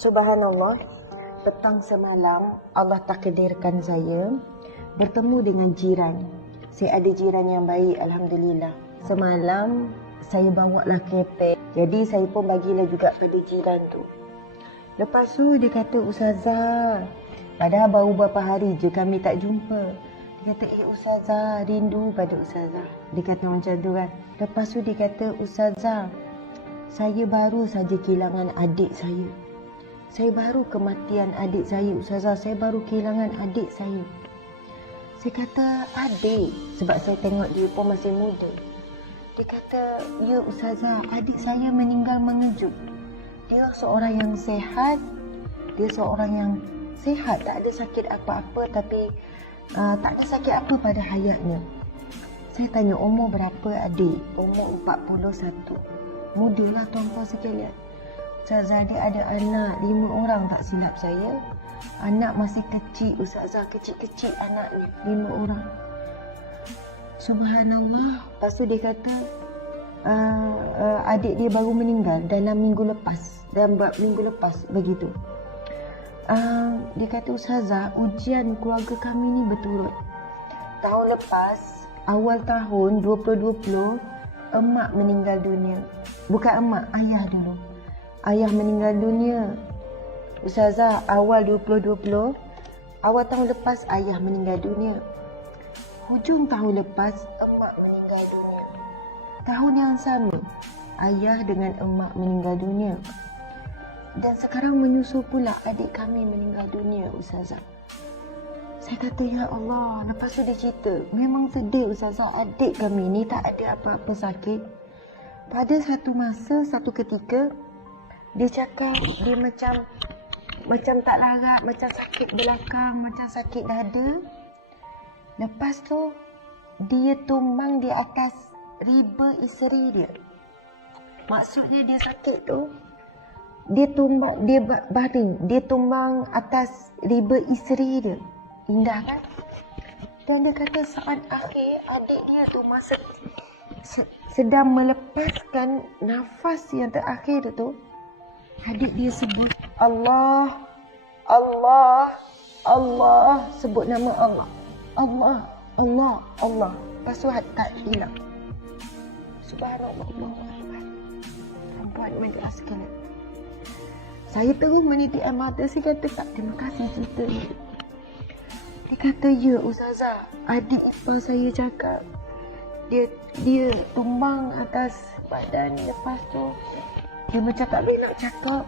Subhanallah, petang semalam Allah takdirkan saya bertemu dengan jiran. Saya ada jiran yang baik, Alhamdulillah. Semalam saya bawa lah kereta, jadi saya pun bagilah juga pada jiran tu. Lepas tu dia kata, Ustazah, padahal baru beberapa hari je kami tak jumpa. Dia kata, Ustazah, rindu pada Ustazah. Dia kata macam tu kan. Lepas tu dia kata, Ustazah, saya baru saja kehilangan adik saya. Saya baru kematian adik saya, Ustazah. Saya baru kehilangan adik saya. Saya kata, adik? Sebab saya tengok dia pun masih muda. Dia kata, ya Ustazah, adik saya meninggal mengejut. Dia seorang yang sehat. Dia seorang yang sehat. Tak ada sakit apa-apa, tapi tak ada sakit apa pada hayatnya. Saya tanya, umur berapa adik? Umur 41. Muda lah tuan-tuan sekalian. Ustazah, dia ada anak 5 orang tak silap saya. Anak masih kecil, Ustazah, kecil-kecil anaknya, 5 orang. Subhanallah. Lepas tu dia kata, adik dia baru meninggal dalam minggu lepas. Begitu. Dia kata, Ustazah, ujian keluarga kami ni berturut. Tahun lepas, awal tahun 2020, emak meninggal dunia. Bukan emak, ayah dulu. Ayah meninggal dunia. Ustazah, awal 2020, awal tahun lepas ayah meninggal dunia. Hujung tahun lepas, emak meninggal dunia. Tahun yang sama, ayah dengan emak meninggal dunia. Dan sekarang menyusul pula adik kami meninggal dunia, Ustazah. Saya kata, ya Allah. Lepas tu dia cerita, memang sedih Ustazah, adik kami ni tak ada apa-apa sakit. Pada satu masa, satu ketika, dia cakap dia macam tak larat, macam sakit belakang, macam sakit dada. Lepas tu, dia tumbang di atas riba isteri dia. Maksudnya dia sakit tu, dia baring, dia tumbang atas riba isteri dia. Indah kan? Dan dia kata saat akhir adik dia tu masa sedang melepaskan nafas yang terakhir tu, adik dia sebut Allah, Allah, Allah, sebut nama Allah. Allah, Allah, Allah. Lepas tu tak hilang. Subhanallah, Allahu Akbar. Perempuan majlis sekalian. Saya terus menitik air mata. Saya kata, tak, terima kasih cerita ni. Dia kata, ya Ustazah, adik ipar saya cakap dia tumbang atas badan. Lepas tu dia macam tak boleh nak cakap.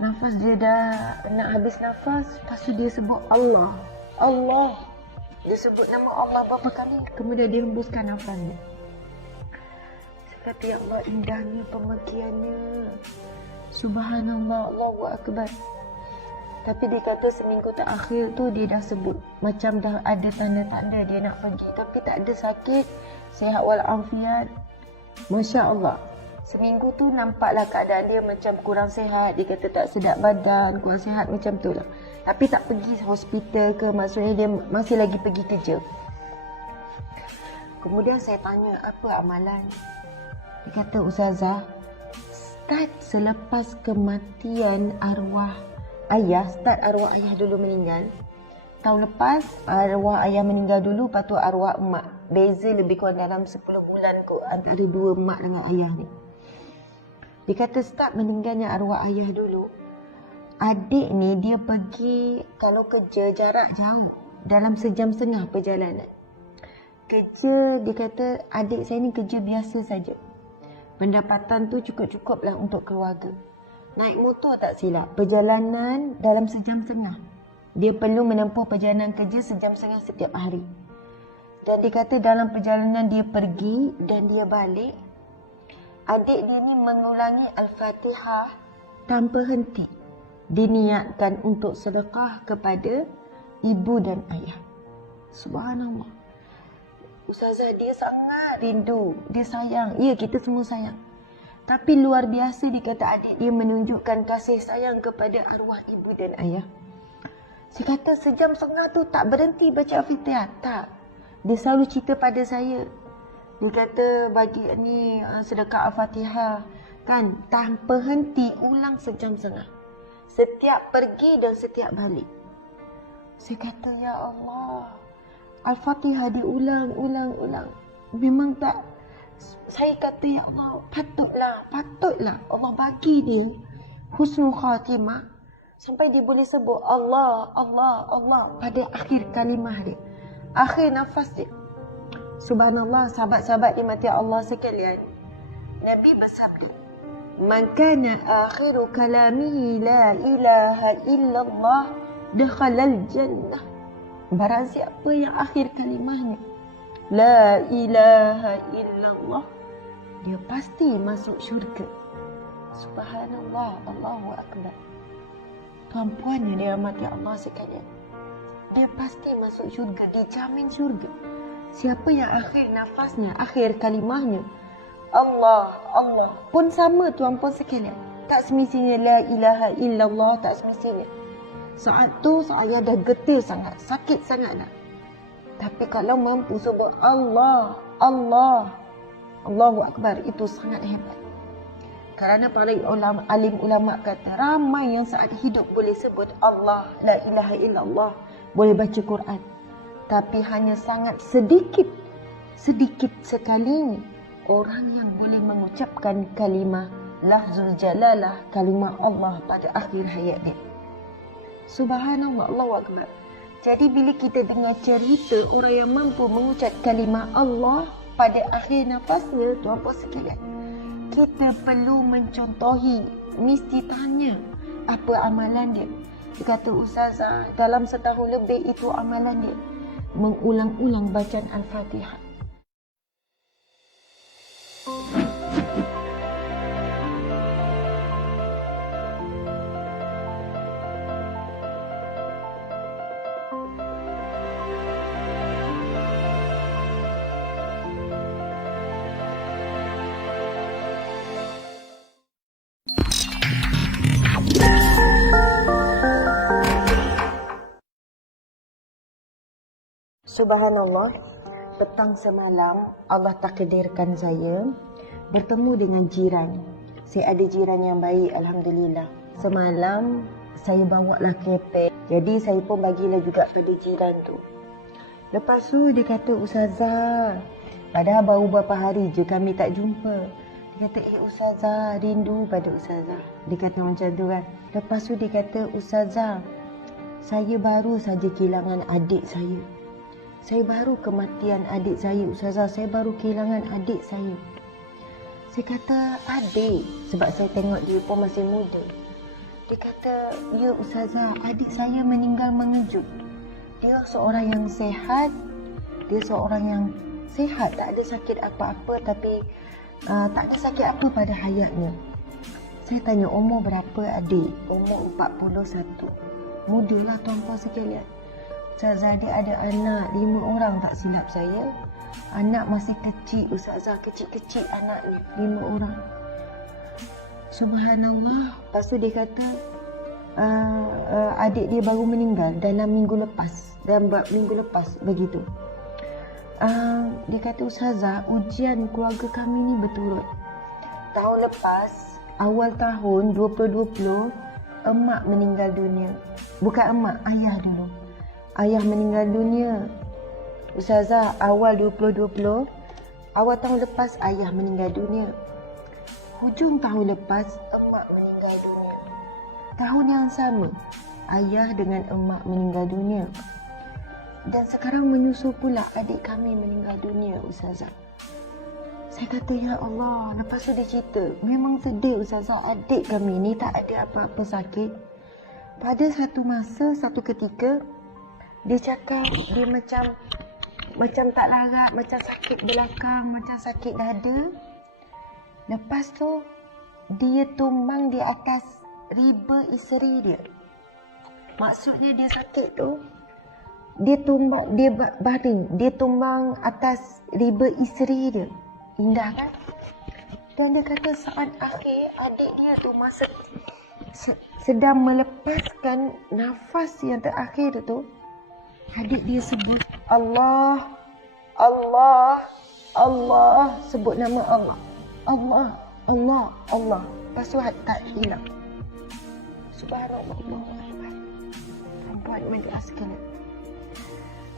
Nafas dia dah nak habis nafas. Lepas tu dia sebut Allah, Allah. Dia sebut nama Allah berapa kali. Kemudian dia hembuskan nafas dia. Saya kata, ya Allah, indahnya pemergiannya. Subhanallah, Allahu Akbar. Tapi dia kata seminggu terakhir tu dia dah sebut macam dah ada tanda-tanda dia nak pergi. Tapi tak ada sakit. Sihat walafiat. Masya Allah. Seminggu tu nampaklah keadaan dia macam kurang sihat. Dia kata tak sedap badan, kurang sihat macam tu lah. Tapi tak pergi hospital ke, maksudnya dia masih lagi pergi kerja. Kemudian saya tanya, apa amalan? Dia kata, Ustazah, start selepas kematian arwah ayah, start arwah ayah dulu meninggal. Tahun lepas, arwah ayah meninggal dulu, lepas tu arwah emak. Beza lebih kurang dalam 10 bulan kot antara dua emak dengan ayah ni. Dia kata start meninggalnya arwah ayah dulu. Adik ni dia pergi, kalau kerja jarak jauh, dalam sejam setengah perjalanan. Kerja, dia kata adik saya ni kerja biasa saja. Pendapatan tu cukup-cukup lah untuk keluarga. Naik motor tak silap, perjalanan dalam sejam setengah. Dia perlu menempuh perjalanan kerja sejam setengah setiap hari. Dan dia kata dalam perjalanan dia pergi dan dia balik, adik dia ni mengulangi Al-Fatihah tanpa henti. Diniatkan untuk sedekah kepada ibu dan ayah. Subhanallah. Ustazah, dia sangat rindu, dia sayang. Ya, kita semua sayang. Tapi luar biasa dia kata adik dia menunjukkan kasih sayang kepada arwah ibu dan ayah. Saya kata sejam setengah tu tak berhenti baca Al-Fatihah. Tak. Dia selalu cerita pada saya. Dia kata bagi ni sedekah Al-Fatihah kan tanpa henti ulang sejam setengah. Setiap pergi dan setiap balik. Saya kata, ya Allah, Al-Fatihah diulang. Memang tak. Saya kata, ya Allah, patutlah Allah bagi dia husnul khatimah sampai dia boleh sebut Allah pada akhir kalimah dia, akhir nafas dia. Subhanallah, sahabat-sahabat dimati Allah sekalian, Nabi bersabda, "Man kana akhiru kalamihi la ilaha illallah dakhalal jannah." Barang siapa yang akhir kalimahnya la ilaha illallah, dia pasti masuk syurga. Subhanallah, Allahu Akbar. Tuan-puan yang dirahmati Allah sekalian, dia pasti masuk syurga, dijamin syurga. Siapa yang akhir nafasnya, akhir kalimahnya Allah pun sama, tuan-puan sekalian. Tak semestinya la ilaha illallah, tak semestinya. Saat tu saya dah getir sangat, sakit sangat nak. Tapi kalau mampu sebut Allahu Akbar, itu sangat hebat. Kerana para alim ulama kata, ramai yang saat hidup boleh sebut Allah, la ilaha illallah, boleh baca Quran. Tapi hanya sangat sedikit sekali orang yang boleh mengucapkan kalimah lafzul jalalah, kalimah Allah pada akhir hayat dia. Subhanallah, Allahu Akbar. Jadi bila kita dengar cerita orang yang mampu mengucap kalimah Allah pada akhir nafasnya, tuan-puan sekalian, kita perlu mencontohi, mesti tanya apa amalan dia. Dia kata, Ustazah, dalam setahun lebih itu amalan dia mengulang-ulang bacaan Al-Fatihah. Subhanallah, petang semalam Allah takdirkan saya bertemu dengan jiran. Saya ada jiran yang baik, Alhamdulillah. Semalam saya bawalah kereta, jadi saya pun bagilah juga pada jiran tu. Lepas tu dia kata, Ustazah, padahal baru beberapa hari je kami tak jumpa. Dia kata, Ustazah, rindu pada Ustazah. Dia kata macam tu kan. Lepas tu dia kata, Ustazah, saya baru saja kehilangan adik saya. Saya baru kematian adik saya, Ustazah. Saya baru kehilangan adik saya. Saya kata, adik? Sebab saya tengok dia pun masih muda. Dia kata, ya Ustazah, adik saya meninggal mengejut. Dia seorang yang sehat. Tak ada sakit apa-apa, tapi tak ada sakit apa pada hayatnya. Saya tanya, umur berapa adik? Umur 41. Mudalah tuan-puan sekalian. Ustazah, dia ada anak 5 orang tak silap saya. Anak masih kecil, Ustazah, kecil-kecil anaknya, 5 orang. Subhanallah. Lepas tu dia kata, adik dia baru meninggal dalam minggu lepas, begitu. Dia kata, Ustazah, ujian keluarga kami ni berturut. Tahun lepas, awal tahun 2020, emak meninggal dunia. Bukan emak, ayah dulu. Ayah meninggal dunia. Ustazah, awal 2020, awal tahun lepas ayah meninggal dunia. Hujung tahun lepas emak meninggal dunia. Tahun yang sama, ayah dengan emak meninggal dunia. Dan sekarang menyusul pula adik kami meninggal dunia, Ustazah. Saya kata, ya Allah. Lepas tu dia cerita, memang sedih Ustazah, adik kami ni tak ada apa-apa sakit. Pada satu masa, satu ketika, dia cakap dia macam tak larat, macam sakit belakang, macam sakit dada. Lepas tu dia tumbang di atas riba isteri dia. Maksudnya dia sakit tu, dia baring, dia tumbang atas riba isteri dia. Indah kan? Dan dia kata saat akhir adik dia tu masa sedang melepaskan nafas yang terakhir tu, adik dia sebut Allah, sebut nama Allah. Lepas tu tak hilang. Subhanallah, Allahu Akbar. Perempuan majlis sekalian.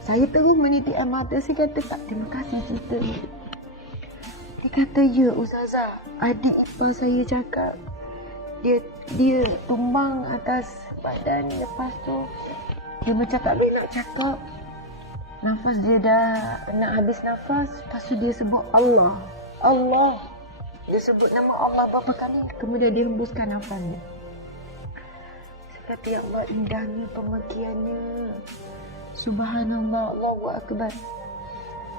Saya terus menitik air mata. Saya kata, tak, terima kasih cerita ni. Dia kata, ya Ustazah, adik ipar saya cakap dia tumbang atas badan. Lepas tu dia macam tak boleh nak cakap. Nafas dia dah nak habis nafas. Lepas tu dia sebut Allah. Allah. Dia sebut nama Allah berapa kali. Kemudian dia hembuskan nafas dia. Saya kata, ya Allah, indahnya pemergiannya. Subhanallah, Allahu Akbar.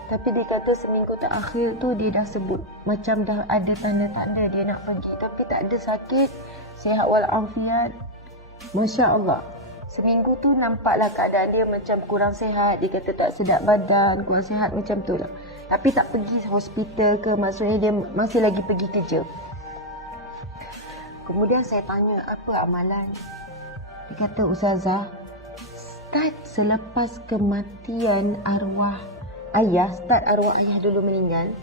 Tapi dia kata seminggu terakhir tu dia dah sebut macam dah ada tanda-tanda dia nak pergi. Tapi tak ada sakit. Sihat walafiat. Masya Allah. Seminggu tu nampaklah keadaan dia macam kurang sihat. Dia kata tak sedap badan, kurang sihat macam tu lah. Tapi tak pergi hospital ke, maksudnya dia masih lagi pergi kerja. Kemudian saya tanya, apa amalan? Dia kata, Ustazah, start selepas kematian arwah ayah, start arwah ayah dulu meninggal.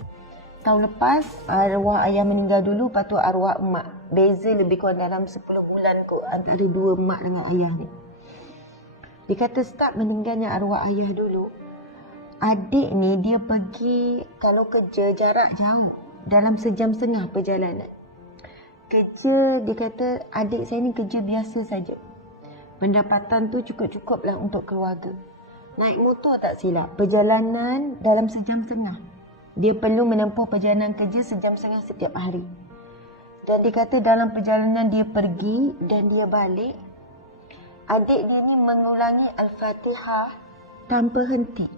Tahun lepas arwah ayah meninggal dulu, lepas tu arwah emak. Beza lebih kurang dalam 10 bulan kot antara dua emak dengan ayah ni. Dia kata start meninggalnya arwah ayah dulu. Adik ni dia pergi kalau kerja jarak jauh dalam sejam setengah perjalanan. Kerja, dia kata adik saya ni kerja biasa saja. Pendapatan tu cukup-cukup lah untuk keluarga. Naik motor tak silap, perjalanan dalam sejam setengah. Dia perlu menempuh perjalanan kerja sejam setengah setiap hari. Dan dia kata dalam perjalanan dia pergi dan dia balik, adik dia ni mengulangi Al-Fatihah tanpa henti.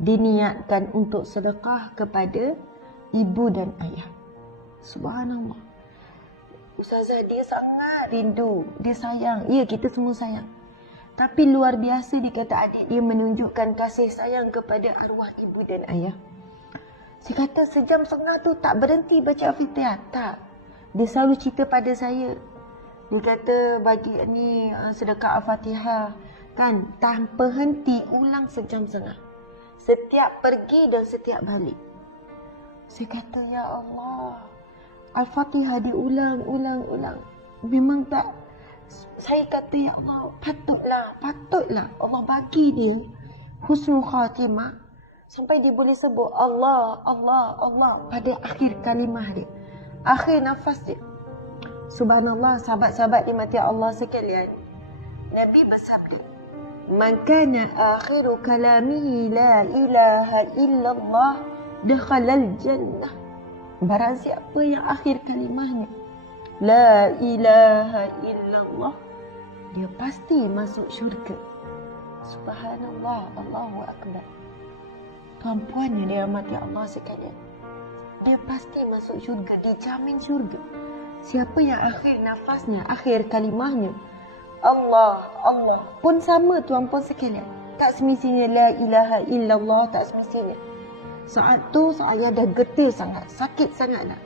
Diniatkan untuk sedekah kepada ibu dan ayah. Subhanallah. Ustazah, dia sangat rindu. Dia sayang. Ya, kita semua sayang. Tapi luar biasa dia kata adik dia menunjukkan kasih sayang kepada arwah ibu dan ayah. Saya kata sejam setengah tu tak berhenti baca Al-Fatihah. Tak. Dia selalu cerita pada saya. Dia kata bagi ni sedekah Al-Fatihah kan tanpa henti ulang sejam setengah. Setiap pergi dan setiap balik. Saya kata, ya Allah, Al-Fatihah diulang. Memang tak. Saya kata, ya Allah, patutlah Allah bagi dia husnul khatimah sampai dia boleh sebut Allah pada akhir kalimah dia, akhir nafas dia. Subhanallah, sahabat-sahabat dimati Allah sekalian, Nabi bersabda, man kana akhiru kalamihi la ilaha illallah dakhalal jannah. Barang siapa yang akhir kalimahnya la ilaha illallah, dia pasti masuk syurga. Subhanallah, Allahu Akbar. Tuan-puan yang dirahmati Allah sekalian, dia pasti masuk syurga, dijamin syurga. Siapa yang akhir nafasnya, akhir kalimahnya Allah pun sama tuan-puan sekalian. Tak semestinya la ilaha illallah, tak semestinya. Saat tu saya dah getir sangat, sakit sangat nak.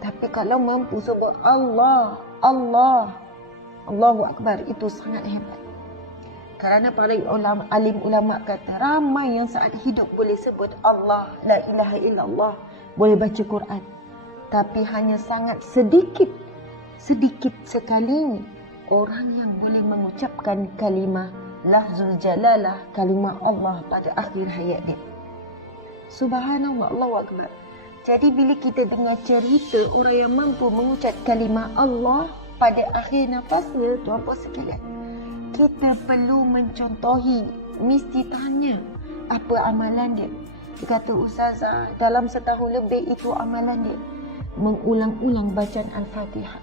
Tapi kalau mampu sebut Allah, Allahu Akbar, itu sangat hebat. Kerana para alim ulama kata ramai yang saat hidup boleh sebut Allah, la ilaha illallah, boleh baca Quran. Tapi hanya sangat sedikit sekali orang yang boleh mengucapkan kalimah lafzul jalalah, kalimah Allah pada akhir hayat dia. Subhanallah, Allahu Akbar. Jadi bila kita dengar cerita orang yang mampu mengucap kalimah Allah pada akhir nafasnya, tuan-puan sekalian, kita perlu mencontohi, mesti tanya apa amalan dia. Dia kata, Ustazah, dalam setahun lebih itu amalan dia mengulang-ulang bacaan Al-Fatihah.